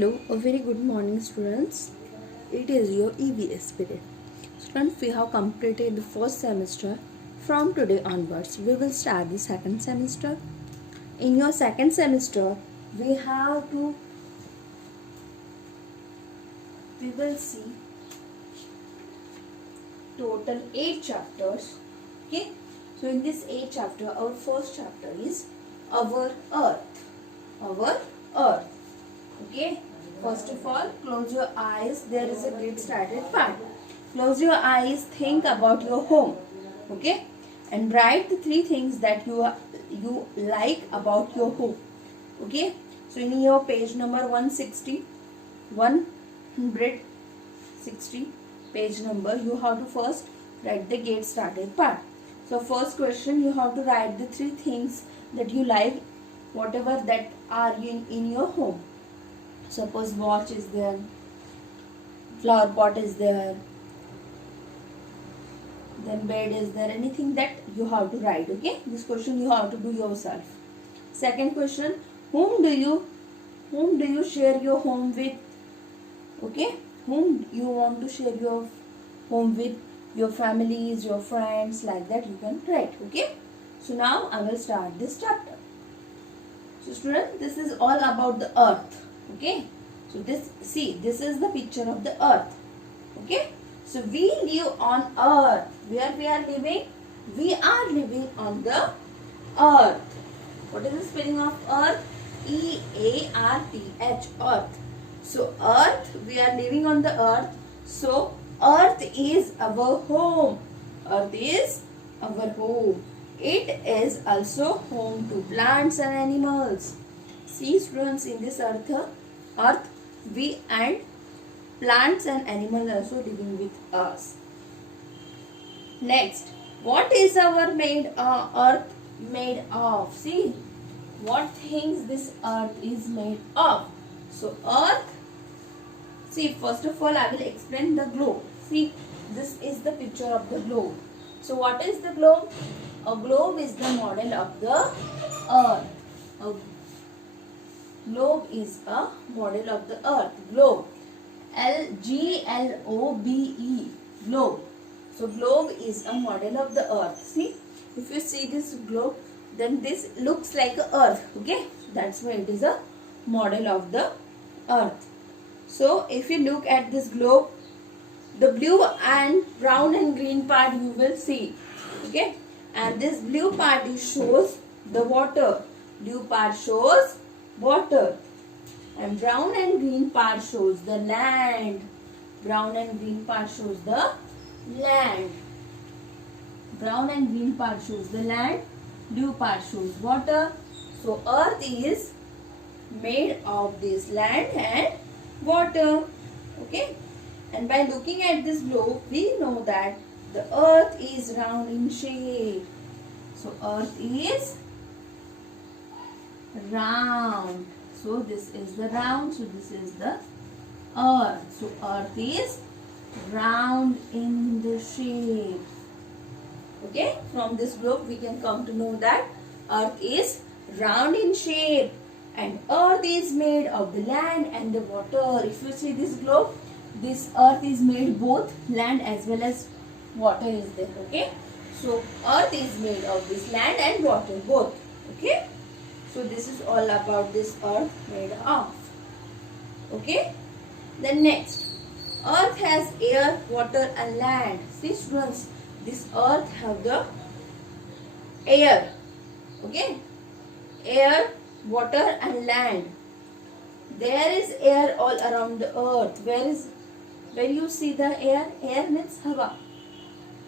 Hello, a very good morning, students. It is your EVS period. Students, we have completed the first semester. From today onwards, we will start the second semester. In your second semester, we will see total 8 chapters. Okay, so in this 8 chapter, our first chapter is our Earth. Our Earth. Okay, first of all, close your eyes. There is a get started part. Close your eyes, think about your home. Okay, and write the 3 things that you like about your home. Okay, so in your page number 160 page number, you have to first write the get started part. So first question, you have to write the 3 things that you like, whatever that are in your home. Suppose watch is there, flower pot is there, then bed is there, anything that you have to write. Okay, this question you have to do yourself. Second question, whom do you share your home with? Okay, whom you want to share your home with, your families, your friends, like that you can write. Okay, so now I will start this chapter. So students, this is all about the earth. Okay, so this is the picture of the earth. Okay, so we live on earth. Where we are living? We are living on the earth. What is the spelling of earth? E-A-R-T-H, earth. So earth, we are living on the earth. So earth is our home. Earth is our home. It is also home to plants and animals. See students, in this earth, we and plants and animals also living with us. Next, what is our earth made of? See, what things this earth is made of. So earth, see, first of all I will explain the globe. See, this is the picture of the globe. So what is the globe? A globe is the model of the earth. A globe is a model of the earth. Globe. G-L-O-B-E. Globe. So globe is a model of the earth. See, if you see this globe, then this looks like a earth. Okay, that's why it is a model of the earth. So if you look at this globe, the blue and brown and green part you will see. Okay, and this blue part shows the water. Blue part shows water, and brown and green part shows the land. Brown and green part shows the land. Brown and green part shows the land. Blue part shows water. So earth is made of this land and water. Okay, and by looking at this globe, we know that the earth is round in shape. So earth is round. So this is the round. So this is the earth. So earth is round in the shape. Okay, from this globe we can come to know that earth is round in shape, and earth is made of the land and the water. If you see this globe, this earth is made both land as well as water is there. Okay, so earth is made of this land and water both. Okay, so this is all about this earth made of. Okay, then next, earth has air, water and land. See students, this earth have the air. Okay, air, water and land. There is air all around the earth. Where you see the air? Air means hawa.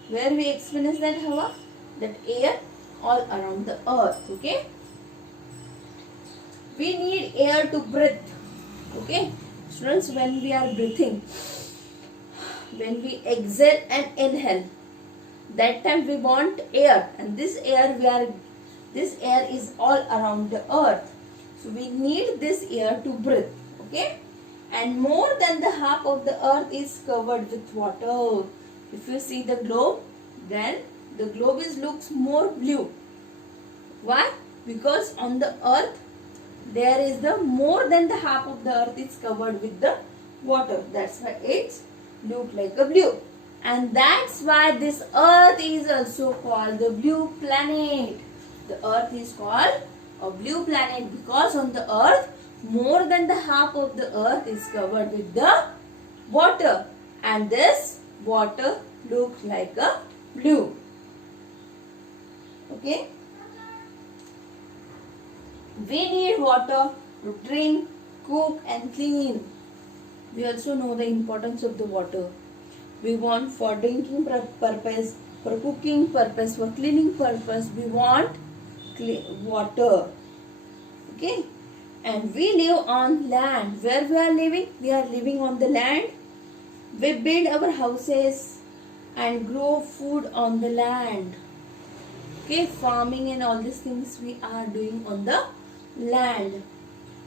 Where we experience that hawa? That air all around the earth. Okay, we need air to breathe. Okay, students, when we are breathing, when we exhale and inhale, that time we want air, and this air is all around the earth. So we need this air to breathe. Okay, and more than the half of the earth is covered with water. If you see the globe, then the globe looks more blue. Why? Because on the earth there is the more than the half of the earth is covered with the water. That's why it's look like a blue. And that's why this earth is also called the blue planet. The earth is called a blue planet because on the earth more than the half of the earth is covered with the water, and this water looks like a blue. Okay, we need water to drink, cook and clean. We also know the importance of the water. We want for drinking purpose, for cooking purpose, for cleaning purpose, we want water. Okay, and we live on land. Where we are living? We are living on the land. We build our houses and grow food on the land. Okay, farming and all these things we are doing on the land.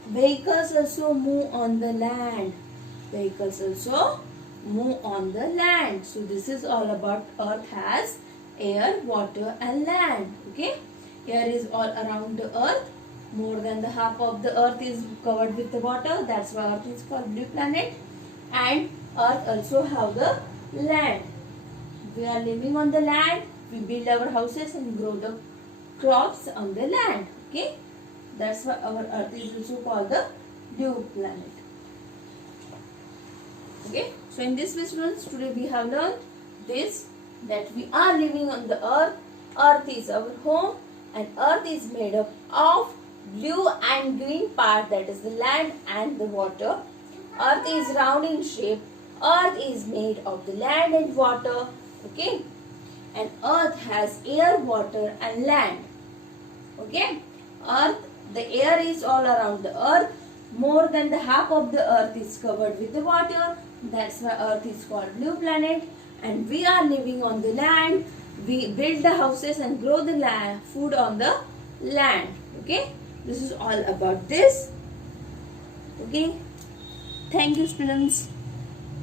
Vehicles also move on the land. Vehicles also move on the land. So this is all about earth has air, water and land. Okay, air is all around the earth. More than the half of the earth is covered with the water. That's why earth is called blue planet. And earth also have the land. We are living on the land. We build our houses and grow the crops on the land. Okay, that's why our earth is also called the blue planet. Okay, so in this way students, today we have learned this, that we are living on the earth. Earth is our home and earth is made up of blue and green part, that is the land and the water. Earth is round in shape. Earth is made of the land and water. Okay, and earth has air, water and land. Okay, earth, the air is all around the earth. More than the half of the earth is covered with the water. That's why earth is called blue planet. And we are living on the land. We build the houses and grow the land, food on the land. Okay, this is all about this. Okay, thank you students.